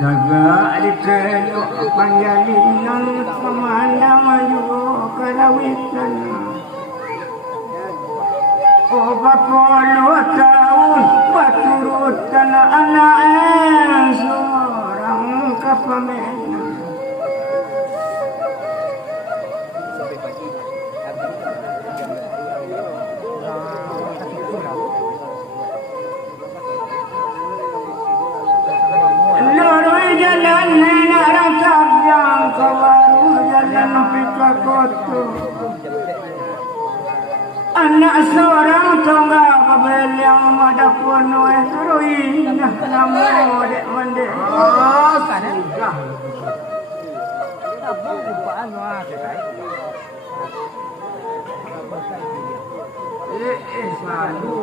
jaga dikelo panjalinan pemandang ayu karawitan oh bapolo tahun baturutan anak seorang kapamen jalan narang sabjang kawaru jalan pikakoto anak seorang tongga kabel yang madapono ruin namo dek mande sudah sadu